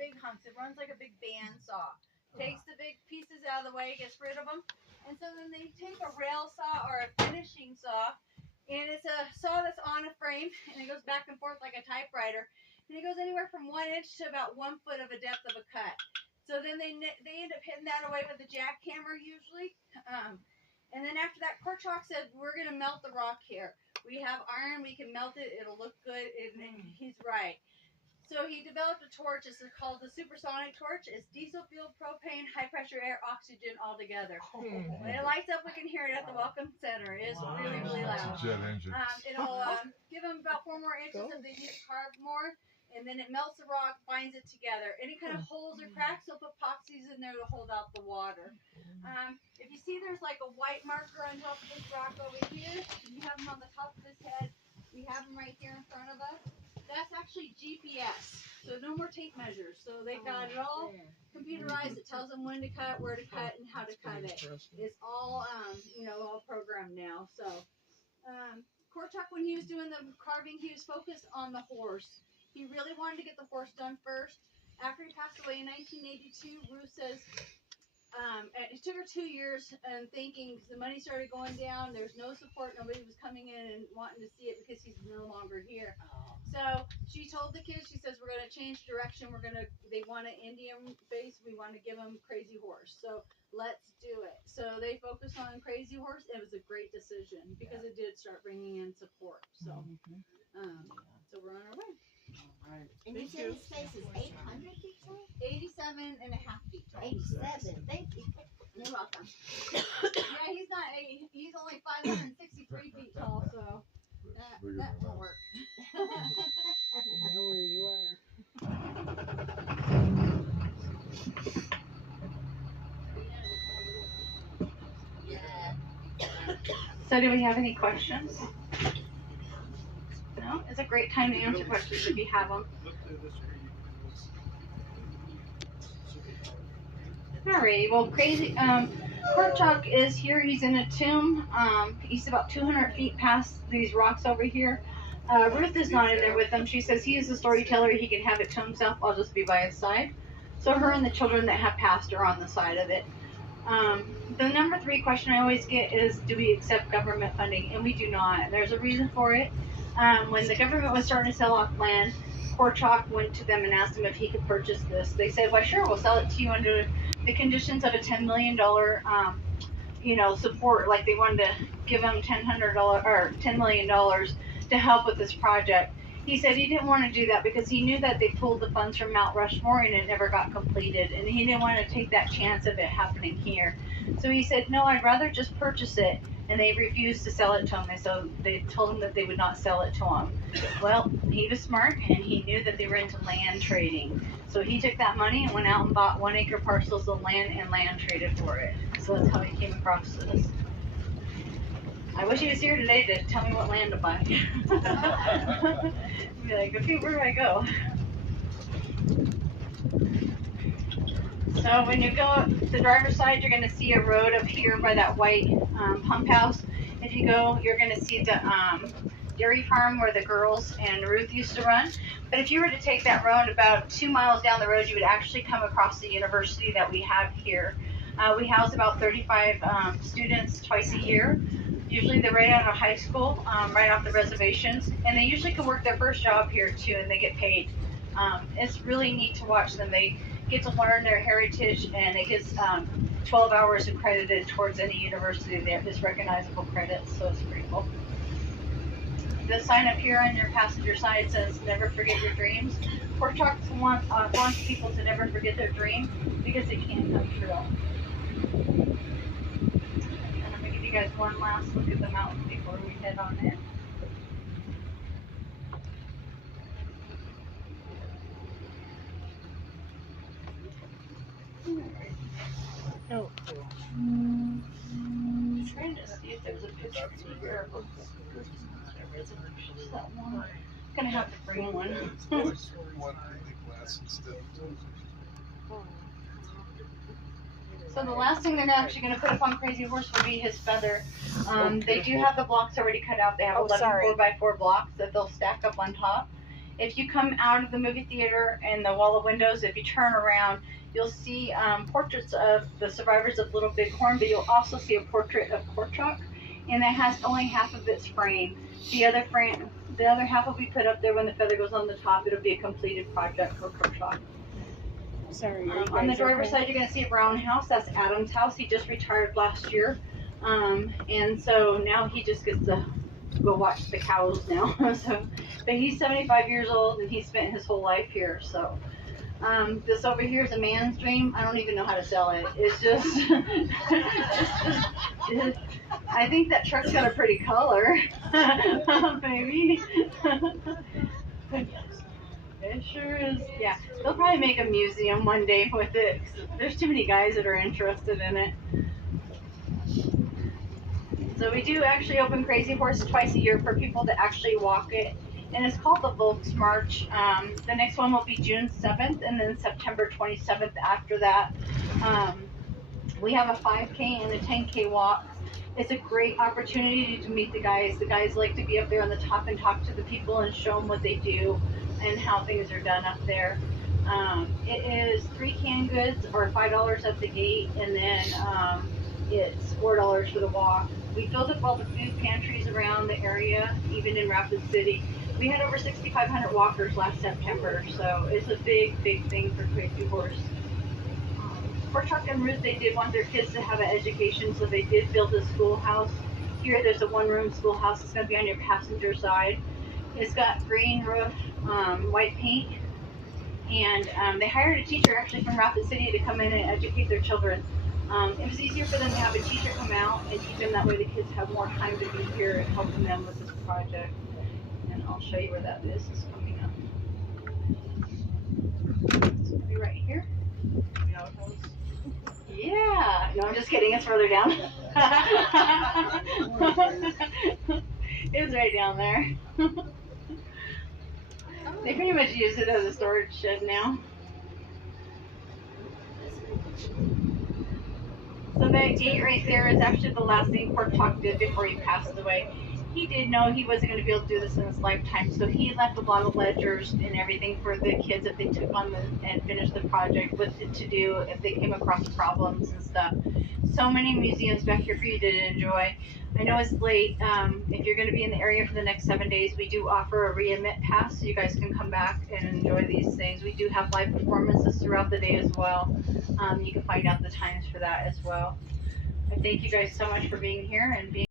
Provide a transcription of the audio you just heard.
big hunks. It runs like a big bandsaw. Takes the big pieces out of the way, gets rid of them. And so then they take a rail saw or a finishing saw, and it's a saw that's on a frame, and it goes back and forth like a typewriter. And it goes anywhere from 1 inch to about 1 foot of a depth of a cut. So then they end up hitting that away with a jackhammer usually. And then after that, Korchak said, we're going to melt the rock here. We have iron, we can melt it, it'll look good, and he's right. So he developed a torch. It's called the supersonic torch. It's diesel fuel, propane, high pressure air, oxygen all together. When it lights up, we can hear it at the Welcome Center. It's really, really loud. It's a jet engine. It'll give them about 4 more inches if they need it carved more. And then it melts the rock, binds it together. Any kind of holes or cracks, they'll put epoxies in there to hold out the water. If you see there's like a white marker on top of this rock over here, you have them on the top of this head. We have them right here in front of us. That's actually GPS, so no more tape measures. So they got it all computerized. It tells them when to cut, where to cut, and how to cut it. It's all, all programmed now. So, Korchak, when he was doing the carving, he was focused on the horse. He really wanted to get the horse done first. After he passed away in 1982, Ruth says it took her 2 years and thinking, because the money started going down. There's no support. Nobody was coming in and wanting to see it because he's no longer here. So she told the kids, she says, we're going to change direction. They want an Indian base. We want to give them Crazy Horse. So let's do it. So they focused on Crazy Horse. It was a great decision because it did start bringing in support. So, so we're on our way. All right. And you said his space is 800 feet tall? 87 and a half feet tall. 87. Thank you. You're welcome. Yeah, he's only 563 feet tall, so that won't work. I know where you are. So do we have any questions? No? It's a great time to answer questions if you have them. Alrighty, well, Korchak is here. He's in a tomb. He's about 200 feet past these rocks over here. Ruth is not in there with him. She says he is a storyteller. He can have it to himself. I'll just be by his side. So her and the children that have passed are on the side of it. The number 3 question I always get is, do we accept government funding? And we do not. And there's a reason for it. When the government was starting to sell off land, Korchak went to them and asked them if he could purchase this. They said, well, sure, we'll sell it to you under the conditions of a $10 million, support. Like they wanted to give him $10 million to help with this project. He said he didn't want to do that because he knew that they pulled the funds from Mount Rushmore and it never got completed, and he didn't want to take that chance of it happening here. So he said, no, I'd rather just purchase it, and they refused to sell it to him, and so they told him that they would not sell it to him. Well, he was smart, and he knew that they were into land trading. So he took that money and went out and bought 1-acre parcels of land and land traded for it. So that's how he came across this. I wish he was here today to tell me what land to buy. Be like, okay, where do I go? So when you go up the driver's side, you're going to see a road up here by that white pump house. If you go, you're going to see the dairy farm where the girls and Ruth used to run. But if you were to take that road about 2 miles down the road, you would actually come across the university that we have here. We house about 35 students twice a year. Usually they're right out of high school, right off the reservations, and they usually can work their first job here too, and they get paid. It's really neat to watch them. They get to learn their heritage, and it gets 12 hours accredited towards any university. They have this recognizable credits, so it's pretty cool. The sign up here on your passenger side says, never forget your dreams. Korchak wants people to never forget their dream because it can come true. You guys one last look at the mountain before we head on in. Oh, cool. I'm trying to see if there's a picture here. Just that one. I'm gonna have to bring one. So the last thing they're actually going to put up on Crazy Horse will be his feather. They do have the blocks already cut out. They have 11 4x4 blocks that they'll stack up on top. If you come out of the movie theater and the wall of windows, if you turn around, you'll see portraits of the survivors of Little Bighorn, but you'll also see a portrait of Korchak, and that has only half of its frame. The other half will be put up there when the feather goes on the top. It'll be a completed project for Korchak. Sorry, On the driver's side, you're going to see a brown house. That's Adam's house. He just retired last year. And so now he just gets to go watch the cows now. But he's 75 years old and he spent his whole life here. So this over here is a man's dream. I don't even know how to sell it. It's just, I think that truck's got a pretty color. Maybe. It sure is. Yeah, they'll probably make a museum one day with it. 'Cause there's too many guys that are interested in it. So we do actually open Crazy Horse twice a year for people to actually walk it. And it's called the Volks March. The next one will be June 7th and then September 27th after that. We have a 5K and a 10K walk. It's a great opportunity to meet the guys. The guys like to be up there on the top and talk to the people and show them what they do and how things are done up there. It is 3 canned goods or $5 at the gate, and then it's $4 for the walk. We filled up all the food pantries around the area, even in Rapid City. We had over 6,500 walkers last September, so it's a big, big thing for Crazy Horse. For Chuck and Ruth, they did want their kids to have an education, so they did build a schoolhouse. Here, there's a one-room schoolhouse. It's going to be on your passenger side. It's got green roof, white paint, and they hired a teacher actually from Rapid City to come in and educate their children. It was easier for them to have a teacher come out and teach them. That way the kids have more time to be here and helping them with this project. And I'll show you where that is coming up. So it'll be right here. Yeah. No, I'm just kidding. It's further down. It's right down there. They pretty much use it as a storage shed now. So that gate right there is actually the last thing Korchak did before he passed away. He did know he wasn't going to be able to do this in his lifetime, so he left a lot of ledgers and everything for the kids if they took on and finished the project, what to do if they came across problems and stuff. So many museums back here for you to enjoy. I know it's late. If you're going to be in the area for the next 7 days, we do offer a re-admit pass, so you guys can come back and enjoy these things. We do have live performances throughout the day as well. You can find out the times for that as well. I thank you guys so much for being here and being